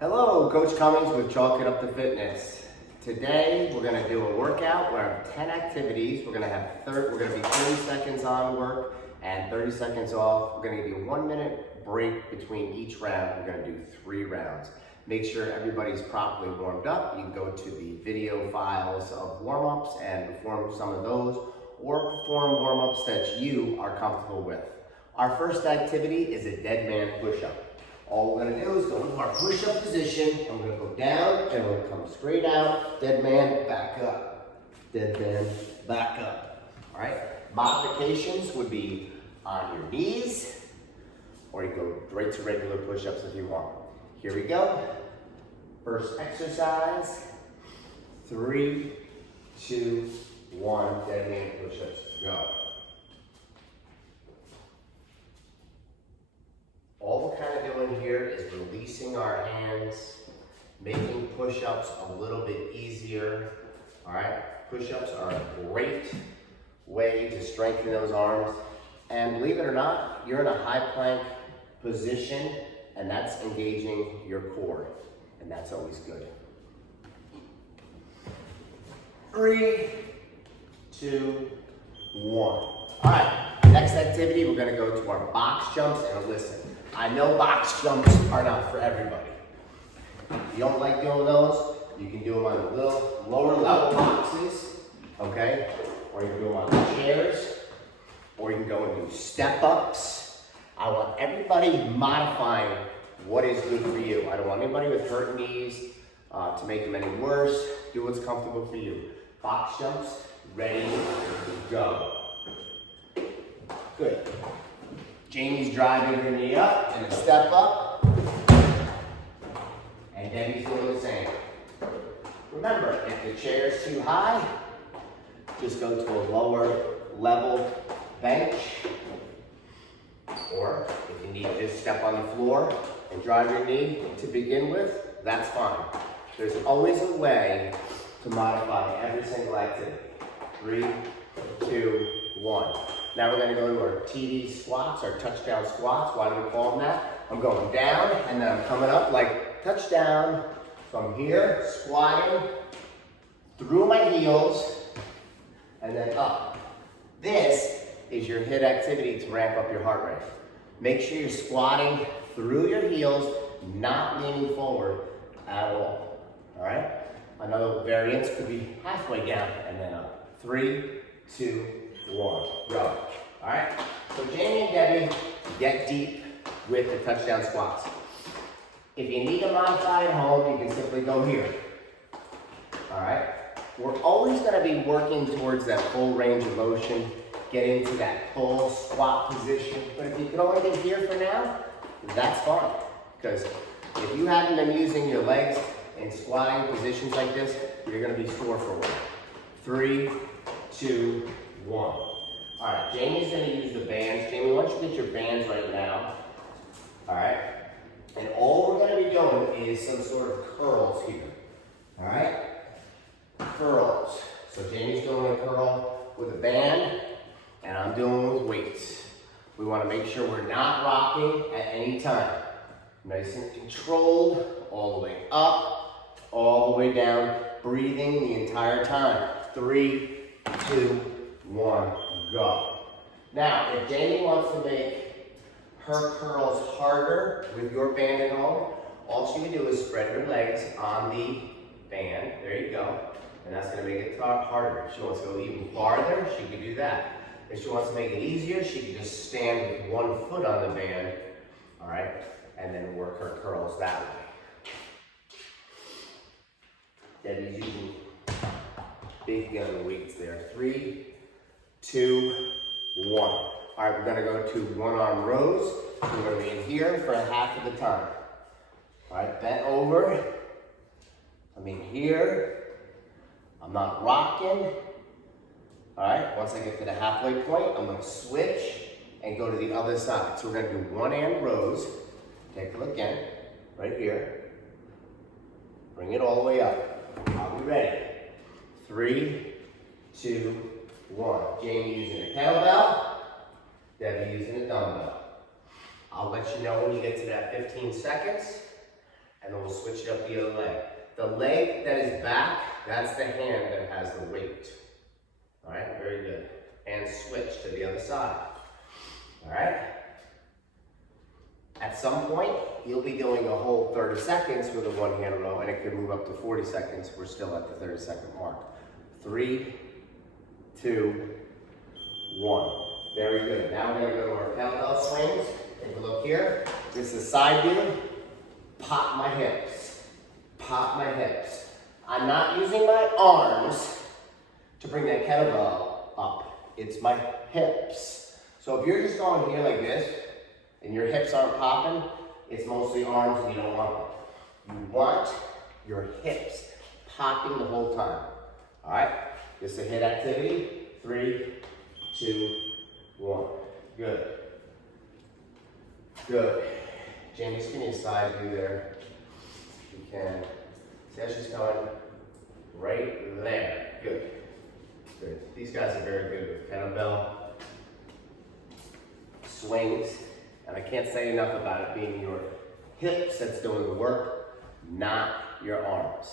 Hello, Coach Cummings with Chalk It Up to Fitness. Today we're going to do a workout. We're going to have 10 activities. We're going to be 30 seconds on work and 30 seconds off. We're going to give you a 1 minute break between each round. We're going to do 3 rounds. Make sure everybody's properly warmed up. You can go to the video files of warm-ups and perform some of those, or perform warm-ups that you are comfortable with. Our first activity is a dead man push-up. All we're going to do is go into our push-up position. I'm going to go down and we're going to come straight out. Dead man, back up. Dead man, back up. All right. Modifications would be on your knees, or you go right to regular push-ups if you want. Here we go. First exercise. 3, 2, 1. Dead man push-ups. Go. All we're kind of doing here is releasing our hands, making push-ups a little bit easier. All right, push-ups are a great way to strengthen those arms. And believe it or not, you're in a high plank position, and that's engaging your core, and that's always good. 3, 2, 1. All right, next activity, we're gonna go to our box jumps, and listen. I know box jumps are not for everybody. If you don't like doing those, you can do them on the little lower level boxes, okay? Or you can do them on the chairs, or you can go and do step ups. I want everybody modifying what is good for you. I don't want anybody with hurt knees to make them any worse. Do what's comfortable for you. Box jumps, ready, go. Good. Jamie's driving her knee up and a step up. And Debbie's doing the same. Remember, if the chair is too high, just go to a lower level bench. Or if you need to step on the floor and drive your knee to begin with, that's fine. There's always a way to modify every single activity. 3, 2, 1. Now we're going to go to our TD squats, our touchdown squats. Why do we call them that? I'm going down and then I'm coming up like touchdown. So I'm here, squatting through my heels and then up. This is your HIIT activity to ramp up your heart rate. Make sure you're squatting through your heels, not leaning forward at all. All right? Another variance could be halfway down and then up. 3, 2, 1, go. All right, so Jamie and Debbie, get deep with the touchdown squats. If you need to modify at home, you can simply go here. All right, we're always going to be working towards that full range of motion, getting to that full squat position. But if you can only get here for now, that's fine. Because if you haven't been using your legs in squatting positions like this, you're going to be sore for a while. 3, 2, 1. All right, Jamie's gonna use the bands. Jamie, why don't you get your bands right now? All right, and all we're gonna be doing is some sort of curls here. All right, curls. So Jamie's doing a curl with a band, and I'm doing it with weights. We wanna make sure we're not rocking at any time. Nice and controlled, all the way up, all the way down, breathing the entire time. 3, 2, 1, go. Now, if Jamie wants to make her curls harder with your band and all she can do is spread her legs on the band. There you go. And that's going to make it harder. If she wants to go even farther, she can do that. If she wants to make it easier, she can just stand with one foot on the band, all right, and then work her curls that way. Debbie's using big gun weights there. 3, 2, 1. All right, we're gonna go to 1-arm rows. We're gonna be in here for half of the time. All right, bent over. I'm in here. I'm not rocking. All right, once I get to the halfway point, I'm gonna switch and go to the other side. So we're gonna do 1-arm rows. Take a look again, right here. Bring it all the way up. Are we ready? 3, 2, 1. Jamie using a kettlebell, Debbie using a dumbbell. I'll let you know when you get to that 15 seconds, and then we'll switch it up the other leg. The leg that is back, that's the hand that has the weight. All right, very good. And switch to the other side. All right? At some point, you'll be doing a whole 30 seconds with a one-hand row, and it could move up to 40 seconds. We're still at the 30-second mark. 3, 2, 1. Very good. Now we're going to go to our kettlebell swings. Take a look here. This is side view. Pop my hips. Pop my hips. I'm not using my arms to bring that kettlebell up. It's my hips. So if you're just going here like this, and your hips aren't popping, it's mostly arms and you don't want them. You want your hips popping the whole time. All right? This is a hit activity. 3, 2, 1. Good. Good. Jamie, just give me a side view there. If you can. See how she's going? Right there. Good. Good. These guys are very good with kettlebell swings. And I can't say enough about it being your hips that's doing the work, not your arms.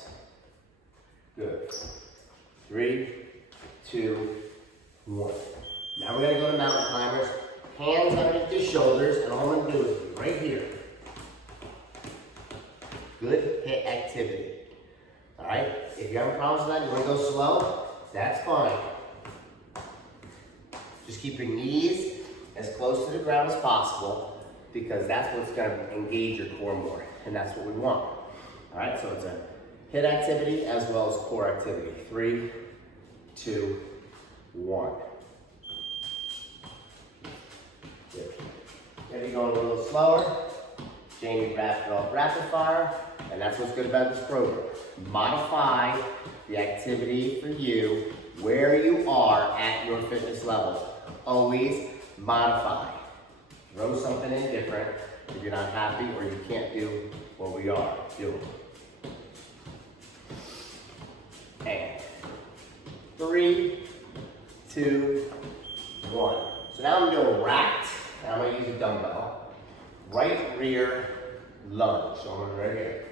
Good. 3, 2, 1. Now we're going to go to mountain climbers. Hands underneath your shoulders, and all I'm going to do is right here. Good hit activity. All right? If you're having problems with that, you want to go slow, that's fine. Just keep your knees as close to the ground as possible, because that's what's going to engage your core more, and that's what we want. All right, so it's a hit activity as well as core activity. 3, 2, 1. Good. Maybe going a little slower. Jamie wrapped it off rapid fire, and that's what's good about this program. Modify the activity for you where you are at your fitness level. Always modify. Throw something in different if you're not happy or you can't do what we are doing. And 3, 2, 1. So now I'm doing racked, and I'm going to use a dumbbell. Right rear lunge. So I'm going to right here.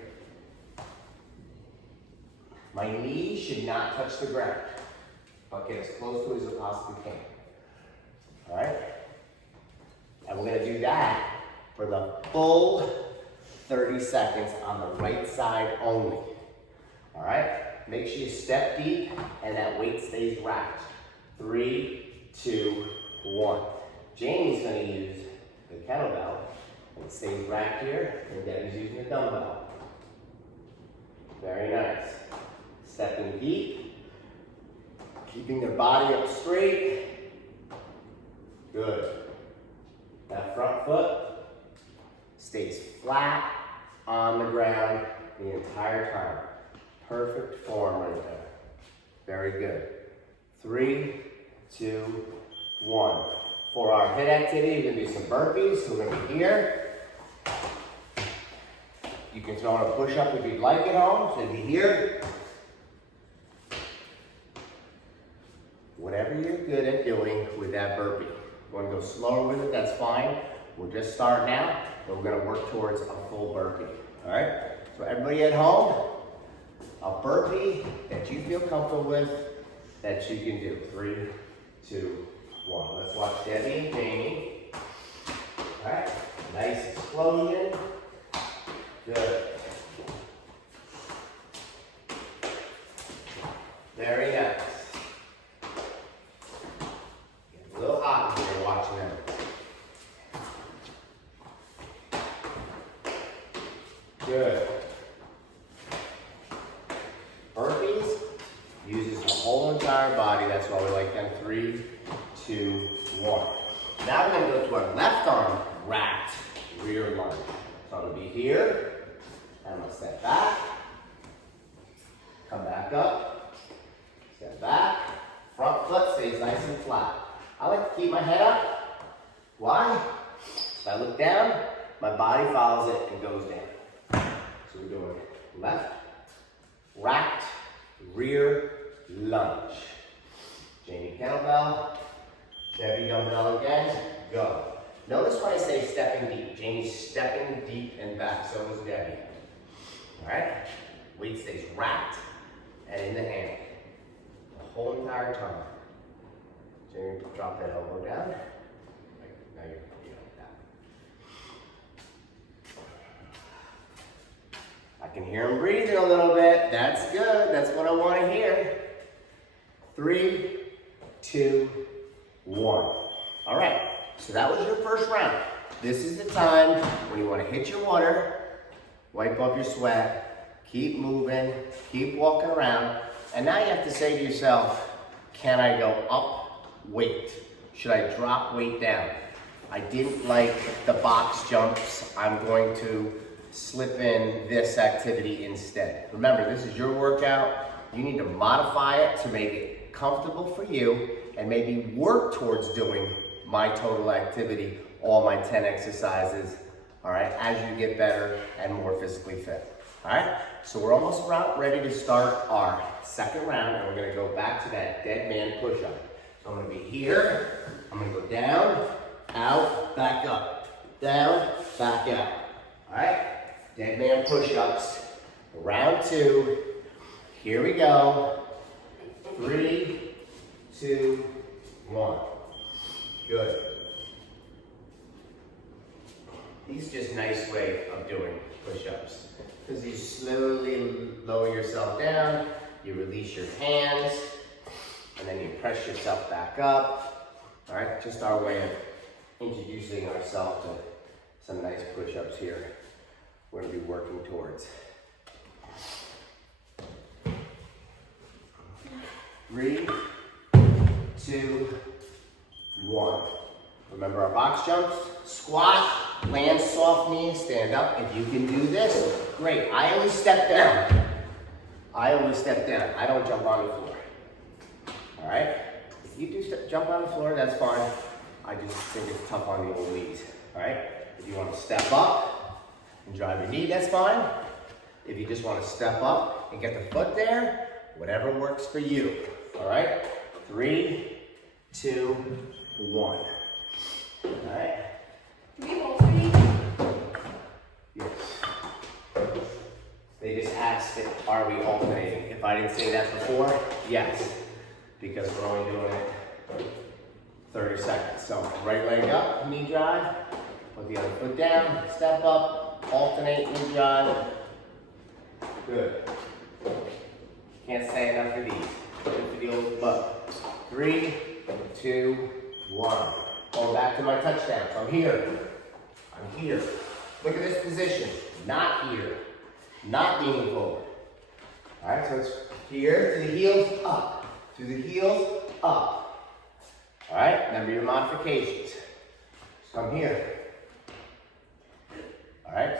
My knees should not touch the ground, but get as close to it as I possibly can. All right? And we're going to do that for the full 30 seconds on the right side only. All right? Make sure you step deep and that weight stays racked. 3, 2, 1. Jamie's going to use the kettlebell. It stays racked here, and Debbie's using the dumbbell. Very nice. Stepping deep, keeping their body up straight. Good. That front foot stays flat on the ground the entire time. Perfect form right there. Very good. 3, 2, 1. For our hit activity, we're going to do some burpees. We're going to be here. You can throw in a push-up if you'd like at home. So be here. Whatever you're good at doing with that burpee. You want to go slower with it, that's fine. We'll just start now, but we're going to work towards a full burpee. All right? So everybody at home, a burpee that you feel comfortable with, that you can do. 3, 2, 1. Let's watch Debbie and Jamie. All right? Nice explosion. Good. Very nice. It's a little hot when you're watching them. Good. Burpees uses the whole entire body. That's why we like them. 3, 2, 1. Now we're going to go to our left arm racked rear lunge. So I'm going to be here. I'm going to step back. Come back up. Step back. Front foot stays nice and flat. I like to keep my head up. Why? If I look down, my body follows it and goes down. So we're doing left, racked, rear, lunge. Jamie kettlebell, Debbie dumbbell again, go. Notice when I say stepping deep. Jamie's stepping deep and back, so is Debbie. All right? Weight stays wrapped and in the hand the whole entire time. So you're going to drop that elbow down. Now you're down. I can hear him breathing a little bit. That's good. That's what I want to hear. 3, 2, 1. All right. So that was your first round. This is the time when you want to hit your water, wipe off your sweat, keep moving, keep walking around. And now you have to say to yourself, can I go up weight? Should I drop weight down? I didn't like the box jumps. I'm going to slip in this activity instead. Remember, this is your workout. You need to modify it to make it comfortable for you and maybe work towards doing my total activity, all my 10 exercises, all right, as you get better and more physically fit. All right, so we're almost about ready to start our second round, and we're gonna go back to that dead man push-up. So I'm gonna be here, I'm gonna go down, out, back up, down, back out. All right, dead man push-ups, round 2, here we go. 3, 2, 1, good. These are just a nice way of doing push-ups. Because you slowly lower yourself down, you release your hands, and then you press yourself back up. All right, just our way of introducing ourselves to some nice push-ups here we're going to be working towards. 3, 2, 1. Remember our box jumps? Squat, land soft knees, stand up. If you can do this, great. I always step down. I don't jump on the floor. All right? If you do jump on the floor, that's fine. I just think it's tough on the old knees. All right? If you want to step up and drive your knee, that's fine. If you just want to step up and get the foot there, whatever works for you. All right? 3, 2, 1. All right? Can we alternate? Yes. They just asked it, are we alternating? If I didn't say that before, yes. Because we're only doing it 30 seconds. So right leg up, knee drive. Put the other foot down, step up, alternate, knee drive. Good. Can't say enough for these. Good for the old butt. 3, 2, 1. Going back to my touchdown. So I'm here. Look at this position. Not here. Not leaning forward. All right, so it's here, to the heels, up. To the heels, up. All right, remember your modifications. So I'm here. All right,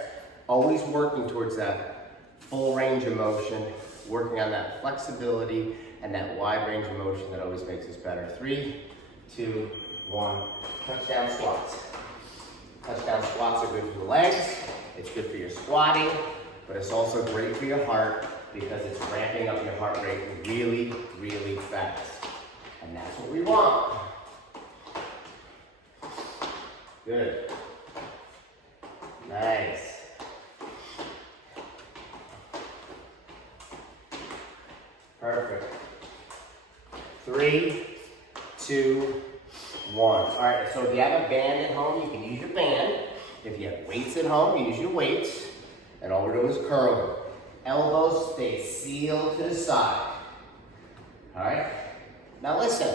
always working towards that full range of motion, working on that flexibility and that wide range of motion that always makes us better. 3, 2, 1, touchdown squats. Touchdown squats are good for the legs, it's good for your squatting, but it's also great for your heart because it's ramping up your heart rate really, really fast. And that's what we want. Good. Nice. Perfect. 3, 2, 1. All right, so if you have a band at home, you can use your band. If you have weights at home, you use your weights. And all we're doing is curling. Elbows stay sealed to the side. All right? Now listen,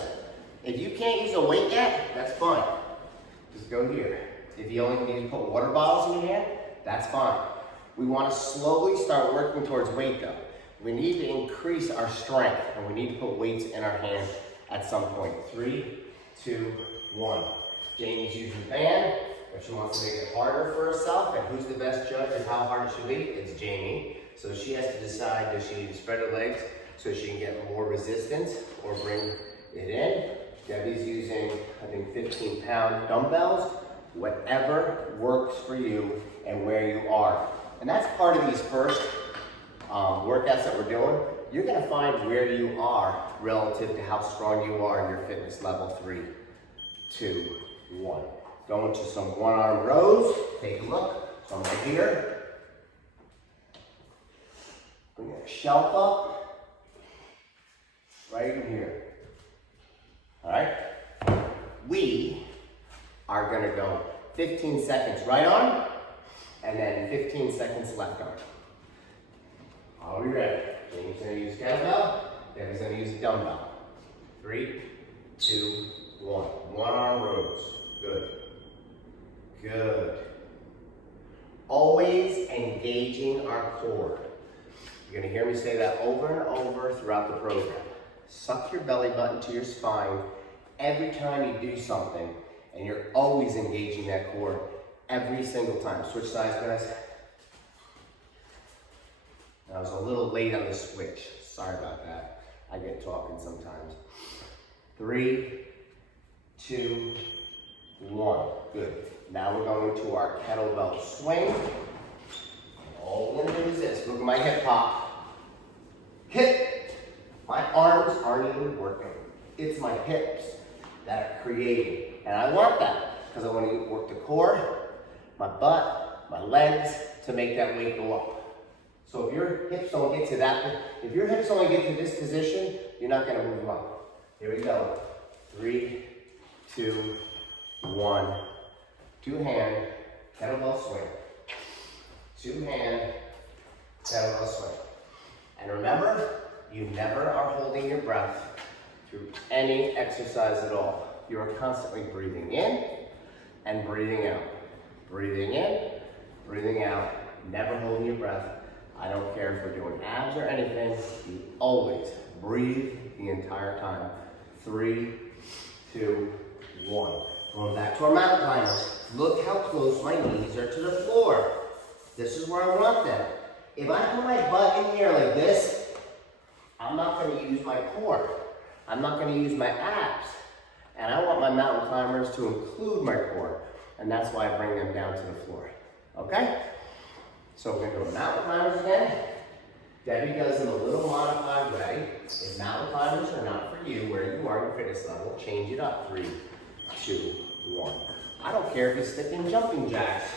if you can't use a weight yet, that's fine. Just go here. If you only need to put water bottles in your hand, that's fine. We want to slowly start working towards weight though. We need to increase our strength and we need to put weights in our hands at some point. 3, 2, 1. Jamie's using the band, but she wants to make it harder for herself. And who's the best judge of how hard it should be? It's Jamie. So she has to decide, does she need to spread her legs so she can get more resistance or bring it in? Debbie's using, I think, 15-pound dumbbells. Whatever works for you and where you are. And that's part of these first workouts that we're doing. You're going to find where you are relative to how strong you are in your fitness level. 3, 2, 1. Going to some one-arm rows. Take a look. So I'm right here. Bring that shelf up. Right in here. All right? We are gonna go 15 seconds right arm, and then 15 seconds left arm. Are we ready? Jamie's gonna use kettlebell, Debbie's gonna use dumbbell. 3, 2, 1. One arm rows. Good. Good. Always engaging our core. You're gonna hear me say that over and over throughout the program. Suck your belly button to your spine every time you do something, and you're always engaging that core every single time. Switch sides, guys. I was a little late on the switch. Sorry about that. I get talking sometimes. 3, 2, 1. Good. Now we're going to our kettlebell swing. All we're gonna do is this. Look at my hip pop. Hip. My arms aren't even working. It's my hips that are creating. And I want that because I want to work the core, my butt, my legs to make that weight go up. So if your hips don't get to that, if your hips only get to this position, you're not gonna move them up. Here we go. 3, 2, 1. 2-hand kettlebell swing. 2-hand kettlebell swing. And remember, you never are holding your breath through any exercise at all. You are constantly breathing in and breathing out. Breathing in, breathing out, never holding your breath. I don't care if we're doing abs or anything, you always breathe the entire time. 3, 2, 1. Going back to our mountain climbers. Look how close my knees are to the floor. This is where I want them. If I put my butt in here like this, I'm not going to use my core. I'm not going to use my abs. And I want my mountain climbers to include my core. And that's why I bring them down to the floor. Okay? So we're going to do mountain climbers again. Debbie does them a little modified way. If mountain climbers are not for you, where you are in your fitness level, change it up. 3, 2, 1. I don't care if you stick in jumping jacks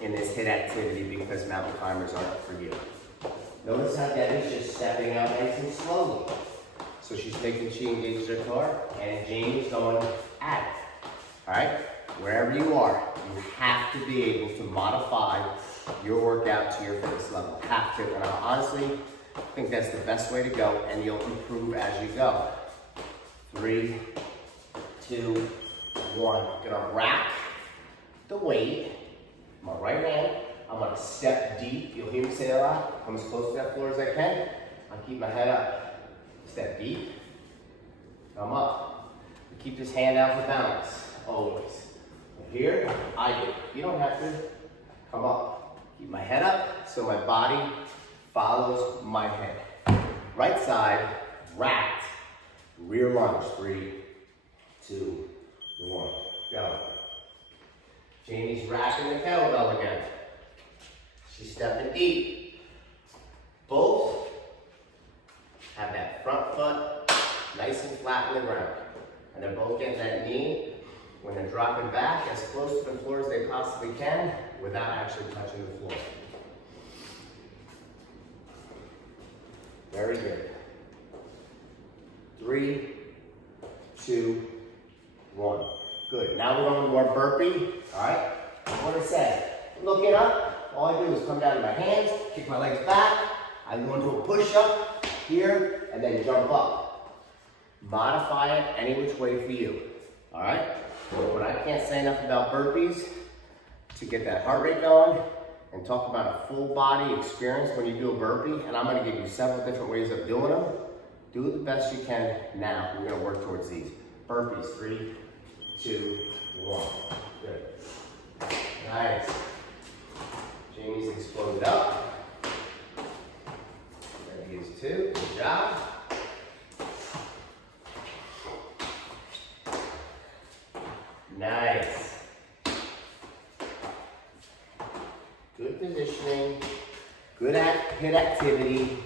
in this HIIT activity because mountain climbers aren't for you. Notice how Debbie's just stepping out nice and slowly. So she's making she engages her core, and Jamie's going at it. All right? Wherever you are, you have to be able to modify your workout to your fitness level. Have to. And I honestly think that's the best way to go, and you'll improve as you go. 3, 2, 1. Gonna rack the weight. My right hand. I'm gonna step deep. You'll hear me say that a lot. Come as close to that floor as I can. I'll keep my head up. Step deep. Come up. Keep this hand out for balance. Always. Here, I do. You don't have to. Come up. Keep my head up so my body follows my head. Right side, racked. Rear lunge. 3, 2, 1. Go. Jamie's racking the kettlebell again. She's stepping deep. Both have that front foot nice and flat on the ground. And they're both getting that knee when they're dropping back as close to the floor as they possibly can without actually touching the floor. Very good. 3, 2, 1. Good. Now we're going to our burpee. All right? What I said. Looking up, all I do is come down to my hands, kick my legs back. I go into a push-up here, and then jump up. Modify it any which way for you. All right? But I can't say enough about burpees to get that heart rate going and talk about a full body experience when you do a burpee. And I'm going to give you several different ways of doing them. Do it the best you can now. We're going to work towards these. Burpees. 3, 2, 1. Good. Nice. Jamie's exploded up. There he is too. Good job. Nice. Good positioning. Good HIIT activity.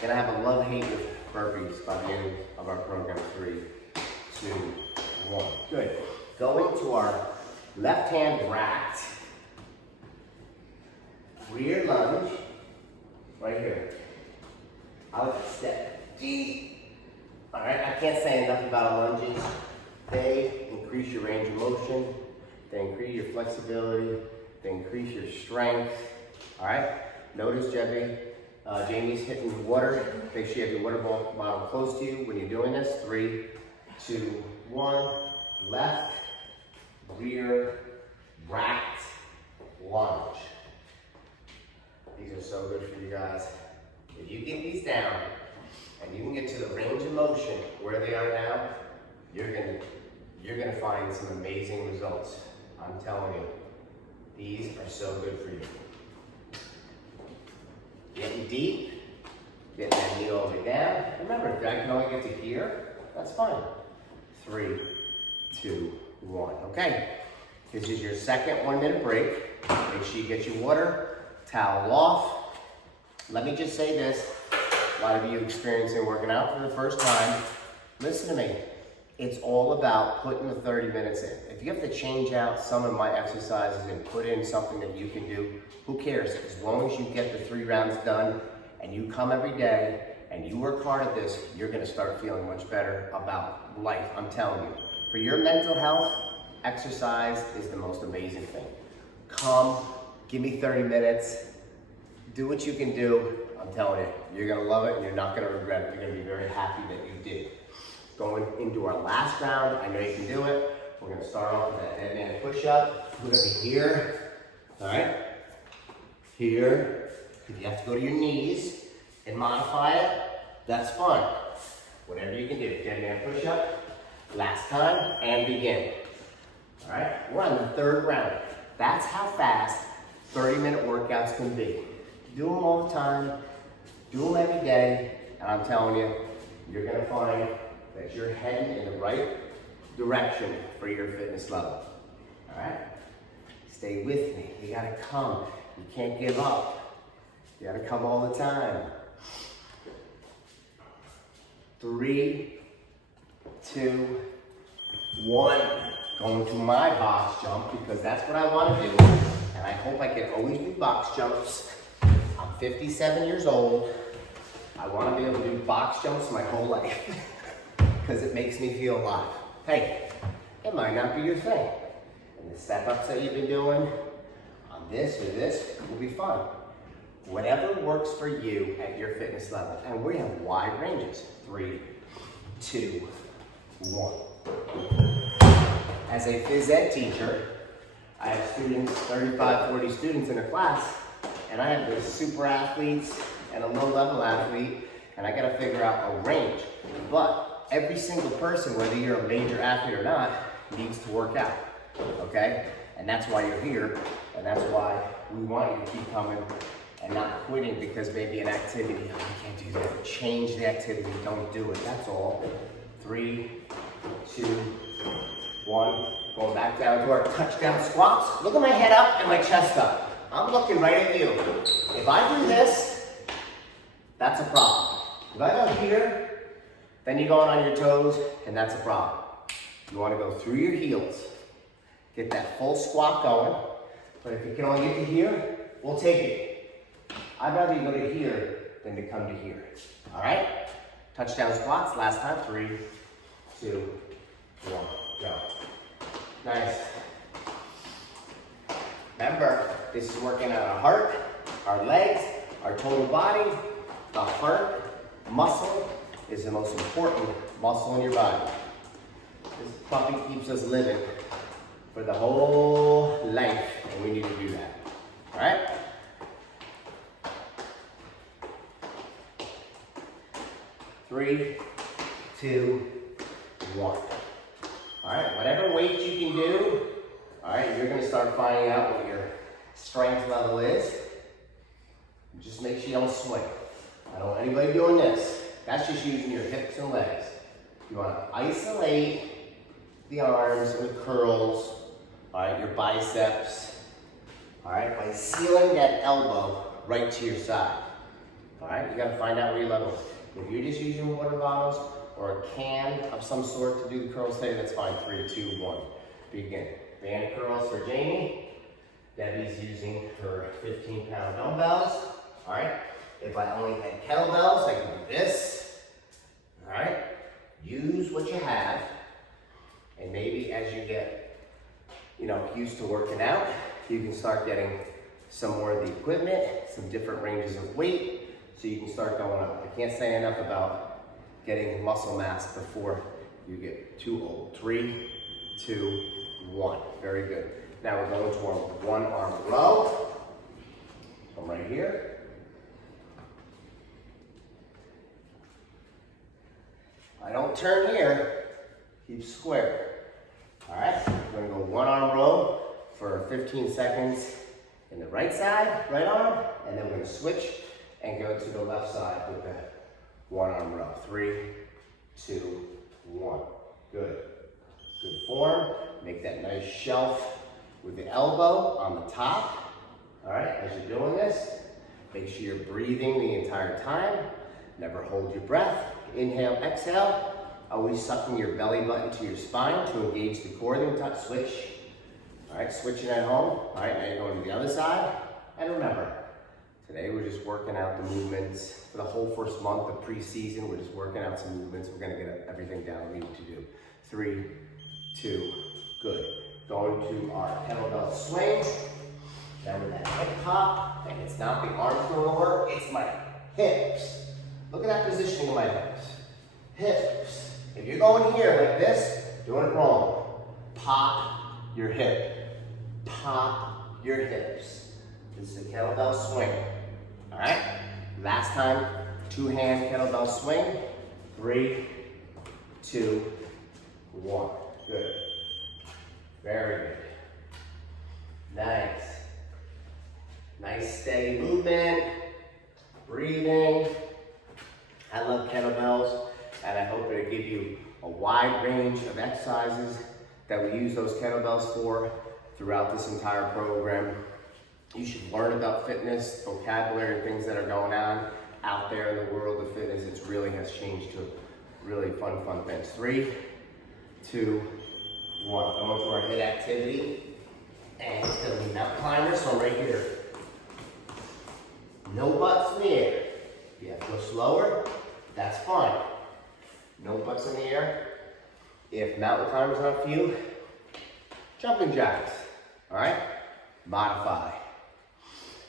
Gonna have a love-hate with burpees by the end of our program. 3, 2, 1. Good. Going to our left hand racked. Rear lunge. about lunges, they increase your range of motion, they increase your flexibility, they increase your strength. All right? Notice, Jamie's hitting the water. Make sure you have your water bottle close to you when you're doing this. 3, 2, 1. Left, rear, racked, lunge. These are so good for you guys. If you get these down and you can get to the range of motion where they are now, you're gonna find some amazing results. I'm telling you, these are so good for you. Getting deep, get that knee all the way down. Remember, if I can only get to here, that's fine. 3, 2, 1. Okay, this is your second 1-minute break. Make sure you get your water, towel off. Let me just say this, a lot of you experiencing working out for the first time, listen to me. It's all about putting the 30 minutes in. If you have to change out some of my exercises and put in something that you can do, who cares? As long as you get the 3 rounds done and you come every day and you work hard at this, you're gonna start feeling much better about life, I'm telling you. For your mental health, exercise is the most amazing thing. Come, give me 30 minutes, do what you can do. I'm telling you, you're gonna love it and you're not gonna regret it. You're gonna be very happy that you did. Going into our last round, I know you can do it. We're gonna start off with that headband push-up. We're gonna be here, all right? Here. If you have to go to your knees and modify it, that's fine. Whatever you can do. Headband push-up. Last time, and begin. All right, we're on the 3rd round. That's how fast 30-minute workouts can be. Do them all the time, do them every day, and I'm telling you, you're gonna find that you're heading in the right direction for your fitness level. All right, stay with me. You gotta come. You can't give up. You gotta come all the time. 3, 2, 1. Going to my box jump because that's what I want to do. And I hope I can always do box jumps. I'm 57 years old. I want to be able to do box jumps my whole life because it makes me feel alive. Hey, it might not be your thing. And the step-ups that you've been doing on this or this will be fun. Whatever works for you at your fitness level. And we have wide ranges. 3, 2, 1. As a phys ed teacher, I have students, 35, 40 students in a class, and I have the super athletes and a low-level athlete, and I gotta figure out a range. But every single person, whether you're a major athlete or not, needs to work out, okay? And that's why you're here, and that's why we want you to keep coming and not quitting because maybe an activity, oh, I can't do that. Change the activity, don't do it, that's all. 3, 2, 1. Going back down to our touchdown squats. Look at my head up and my chest up. I'm looking right at you. If I do this, that's a problem. If I go here, then you're going on your toes, and that's a problem. You want to go through your heels. Get that full squat going. But if you can only get to here, we'll take it. I'd rather you go to here than to come to here. All right? Touchdown squats. Last time. 3, 2, 1. Go. Nice. Remember, this is working on our heart, our legs, our total body. The heart muscle is the most important muscle in your body. This puppy keeps us living for the whole life, and we need to do that. All right? Three, 2, 1. All right, whatever weight you can do, all right, you're gonna start finding out what your strength level is. Just make sure you don't swing. I don't want anybody doing this. That's just using your hips and legs. You wanna isolate the arms and the curls, all right, your biceps, all right, by sealing that elbow right to your side. All right, you gotta find out where your level is. If you're just using water bottles, or a can of some sort to do the curls today, that's fine. 3, 2, 1. Begin. Band curls for Jamie. Debbie's using her 15-pound dumbbells. All right. If I only had kettlebells, I can do this. All right. use what you have, and maybe as you get, used to working out, you can start getting some more of the equipment, some different ranges of weight, so you can start going up. I can't say enough about getting muscle mass before you get too old. 3, 2, 1. Very good. Now we're going to our one arm row. Come right here. I don't turn here, keep square. All right, we're gonna go one arm row for 15 seconds in the right side, right arm, and then we're gonna switch and go to the left side with the one arm row. 3, 2, 1. Good. Good form. Make that nice shelf with the elbow on the top. All right, as you're doing this, make sure you're breathing the entire time. Never hold your breath. Inhale, exhale. Always sucking your belly button to your spine to engage the core. Then touch, switch. All right, switching at home. All right, now you're going to the other side. And remember, today we're just working out the movements. For the whole first month of preseason, we're just working out some movements. We're gonna get everything down we need to do. 3, 2, good. Going to our kettlebell swing. Then with that hip hop, and it's not the arms going to work, it's my hips. Look at that positioning of my hips. Hips. If you're going here like this, doing it wrong. Pop your hip. Pop your hips. This is a kettlebell swing. All right? Last time, 2-hand kettlebell swing. 3, 2, 1. Good. Very good. Nice. Nice steady movement. Breathing. I love kettlebells, and I hope it'll give you a wide range of exercises that we use those kettlebells for throughout this entire program. You should learn about fitness, vocabulary, things that are going on out there in the world of fitness. It really has changed to really fun things. 3, 2, 1. Going to our HIIT activity, and it's going to be mountain climbers, so right here. No butts in the air. You have to go slower, that's fine. No butts in the air. If mountain climbers not for you, jumping jacks, all right? Modify.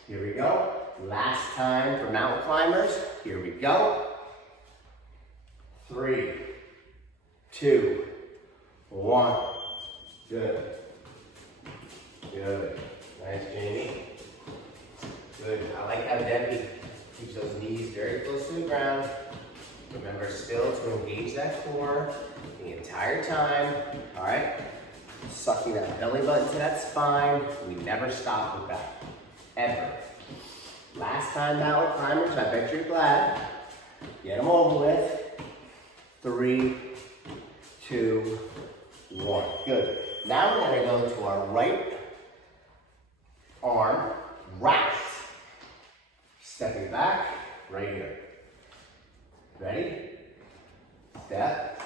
Here we go. Last time for mountain climbers. Here we go. 3, 2, 1. Good. Good. Nice, Jamie. Good. I like how Debbie keeps those knees very close to the ground. Remember still to engage that core the entire time. All right? Sucking that belly button to that spine. We never stop with that. Ever. Last time mountain climbers, I bet you're glad. Get them over with. 3, 2, 1. Good. Now we're going to go to our right arm raft. Stepping back, right here. Ready? Step.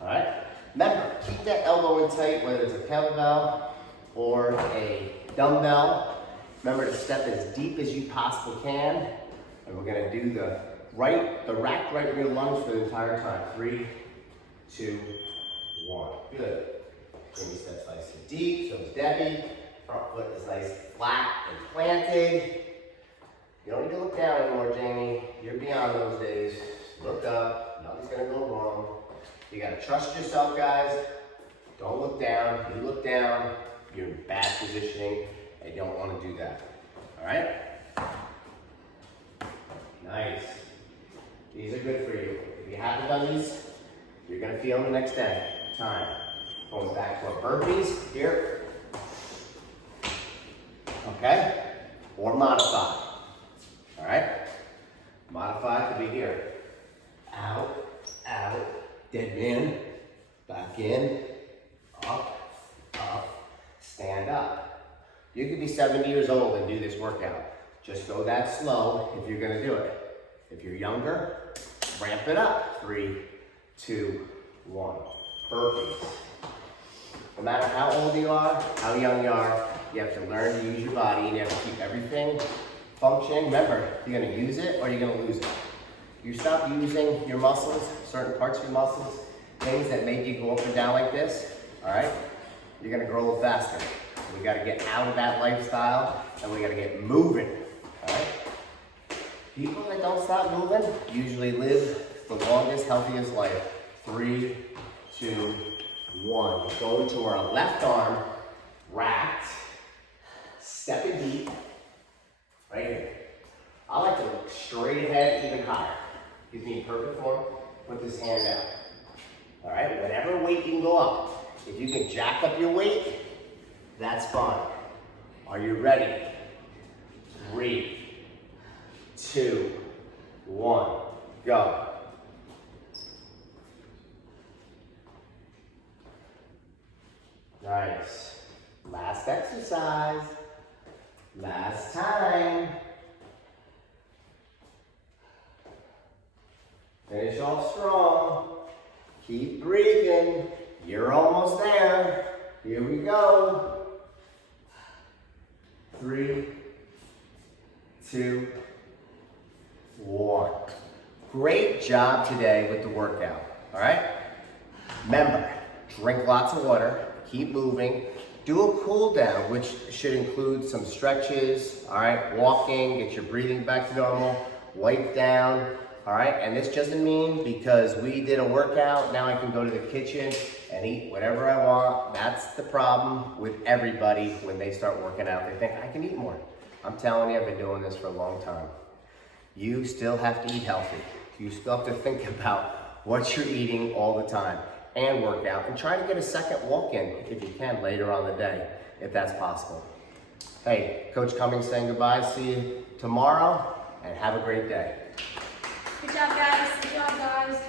All right. Remember, keep that elbow in tight, whether it's a kettlebell or a dumbbell. Remember to step as deep as you possibly can. And we're gonna do the rack right rear lunge for the entire time. 3, 2, 1. Good. Jamie steps nice and deep, so is Debbie. Front foot is nice, flat, and planted. You don't need to look down anymore, Jamie. You're beyond those days. Look up. Nothing's gonna go wrong. You gotta trust yourself, guys. Don't look down. You look down, you're in bad positioning, and you don't want to do that. All right? Nice. These are good for you. If you haven't done these, you're gonna feel them the next day. Time. Going back to our burpees here. Okay? Or modify. All right? Modify to be here. Out, out, dead man, back in, up, stand up. You could be 70 years old and do this workout. Just go that slow if you're gonna do it. If you're younger, ramp it up. 3, 2, 1. Burpees. No matter how old you are, how young you are, you have to learn to use your body and you have to keep everything functioning. Remember, you're gonna use it or you're gonna lose it. You stop using your muscles, certain parts of your muscles, things that make you go up and down like this, all right? You're gonna grow a little faster. We gotta get out of that lifestyle and we gotta get moving, all right? People that don't stop moving usually live the longest, healthiest life. 3, 2, 1. Go to our left arm, wrapped, stepping deep, right here. I like to look straight ahead, even higher. Gives me perfect form. Put this hand out. All right, whatever weight you can go up. If you can jack up your weight, that's fine. Are you ready? 3, 2, 1, go. Nice. Last exercise. Last time. Finish off strong. Keep breathing. You're almost there. Here we go. 3, 2, 1. Great job today with the workout, all right? Remember, drink lots of water, keep moving, do a cool down, which should include some stretches, all right? Walking, get your breathing back to normal, wipe down, all right? And this doesn't mean because we did a workout, now I can go to the kitchen and eat whatever I want. That's the problem with everybody when they start working out. They think, I can eat more. I'm telling you, I've been doing this for a long time. You still have to eat healthy. You still have to think about what you're eating all the time and work out. And try to get a second walk in if you can later on the day, if that's possible. Hey, Coach Cummings saying goodbye. See you tomorrow and have a great day. Good job, guys. Good job, guys.